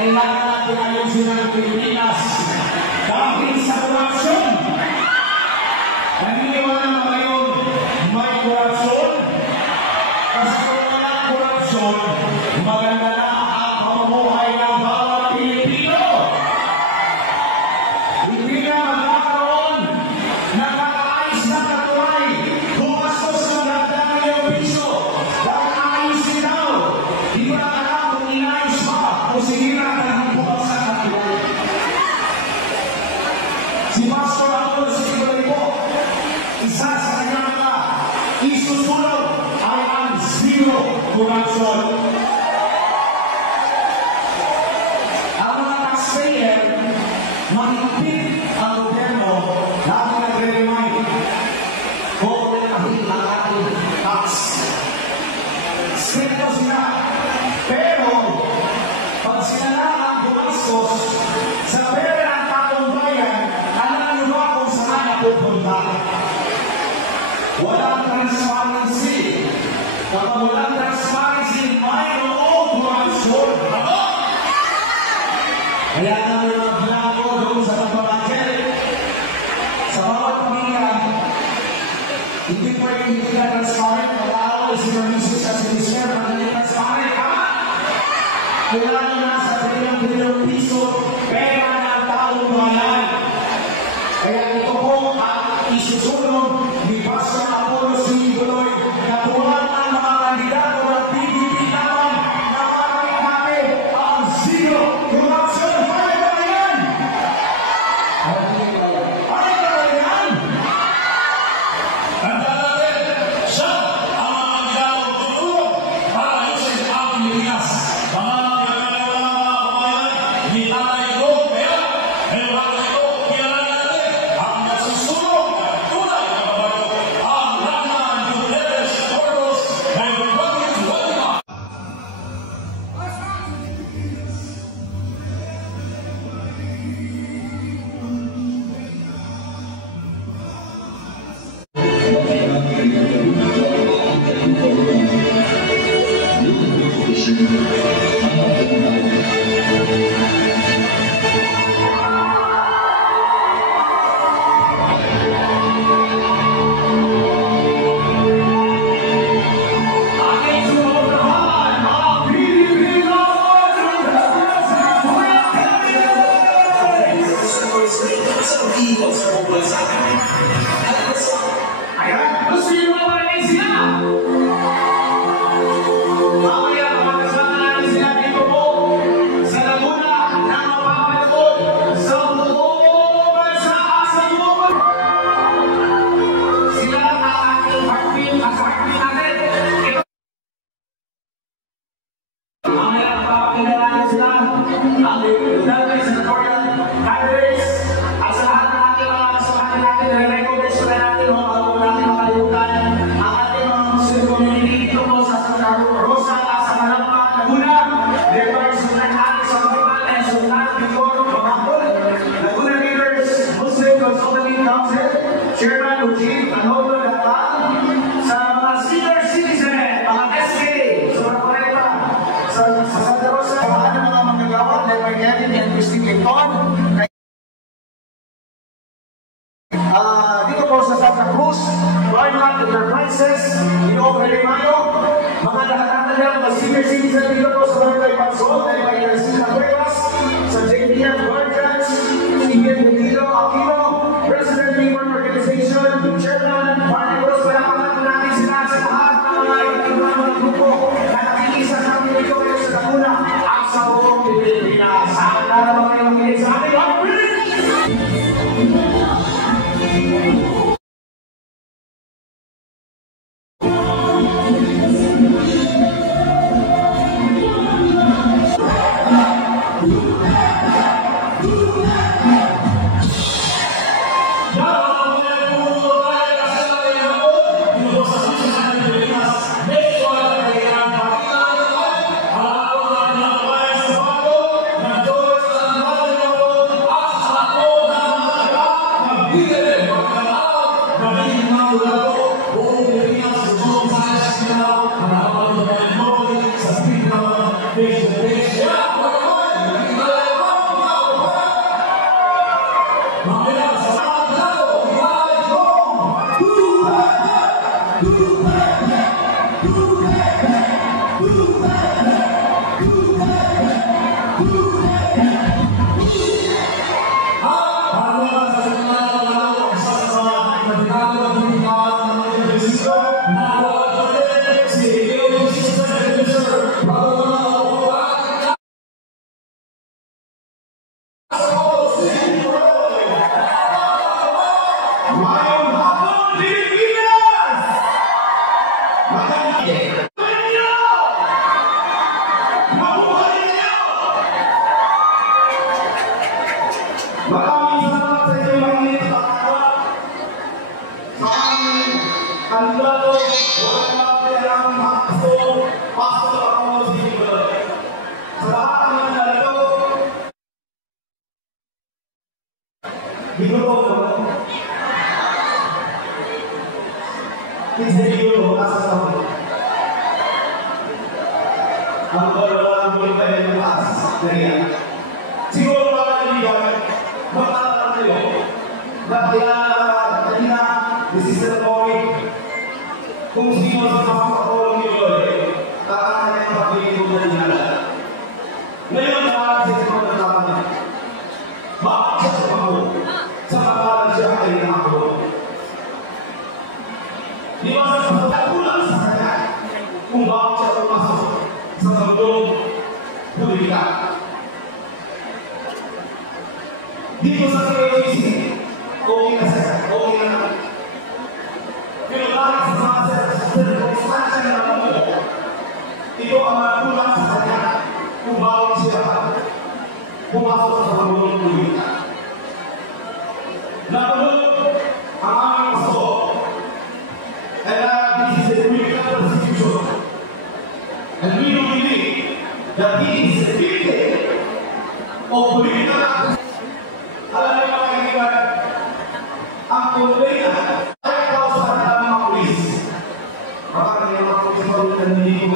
Kailangan natin ayusin ang Pilipinas dahil sa korupsyon. Naniniwala na ngayon may korupsyon? Kasi kung walang korupsyon, maganda na ang pamumuhay ng bawat Pilipino. Hindi na magkakaroon ng kakaayos na katuloy. Bumastos ng hagdan ng piso. Dahil ayusin daw. Di ba alam kung inayos ba o sinira ng bumagsak at iwalay? Si Pastor Apollo Sigurado po, isa sa kanyang mga isusunod ay ang zero corruption. Ang mga taxpayer, mahigpit ang gobyerno, lagi nagre-remind kung kahit ang ating tax. Stricto sila. Pero, pag sila na ang gumastos sa pera ng taong bayan, alam nyo ba kung saan napupunta? Walang transparency. Kapag walang transparency, mayroong korupsyon. Kaya namin maglago doon sa pagbabagyel. Sa bawat pamilya, hindi pwede hindi ka transparent. Pag-aaway si Francis at si Mister, hindi transparent, ha? Kailangan na sa bilang piso, pera ng taong bayan. Kaya ito po ang isusunod ni Pastor Apollo Sigurado na tuwan ang mga kandidato ng PDP naman na maraming namin ang zero corruption. Ano ba yan? Ano ba yan? Tanda natin, siya ang mga kandidatong tutulong para ayusin ang Pilipinas. Mga ni Tatay Ko, kaya meron ito, kilala natin ang nasusunod na tunay na kabayo, ang Lagman Duleres Corpus ng 2025. Chairman Ujib, Anoble Gatang, sa mga senior citizen, mga SK, sobrang koreta, sa Santa Rosa, mga manggagawa, Levi Kevin and Christine Clinton, dito po sa Santa Cruz, Barnard Enterprises, Inobre Mayo, mga lahat ng mga senior citizen dito po sa Barangay Pansol, Levi Garcia Cuevas, sa JPM Guardians, Stephen Benito Aquino, President Labor Organization, Chairman, Barney Cruz, palapakan natin sila sa lahat ng mga grupo na nakikisa sa amin dito kayo sa Laguna at sa buong Pilipinas. Saan na naman kayo makinig sa amin? mga mula po, buong Pilipinas, buong Visayas, Mindanao, ang nakapagod ng Moy, sa speed na face to face. Yeah, mamaya sa mga tao, iwalay ko! Maraming salamat sa inyo mga nagtatatawa sa aming kandidato, walang mga kailangang pastor ako sa inyo. Sa lahat ng mga narito, Biguro ko. Kinsa Biguro, nasa sa ako. Ang wala mo pa yung taas. Siguro mga kaibigan, magtatanong kayo, kaya kanina, this is the point, kung sino sa mga katulong niyo doon, tatangan niya ang pag-ibig na dinala. Ngayon, nakakasya sa mga nagtatanong, bakit siya sa mga sa mga siya ay nakako? Di ba sa mga kulang sa kanya, kung bakit siya pumasok sa mundong politika? Dito sa KOCC, okay na siya, okay na naman. Pero bakit sa mga circumstansya na naman ito ang nakulang sa kanya kung bakit siya pumasok sa pagulong politika. Nakulong ang aming pastor and this is a political persecution. And we don't believe that he is a victim of political action. Alam niyo mga kaibigan, ang complaint ay kausahan ng mga pulis. Baka kanina mga pulis na hindi ko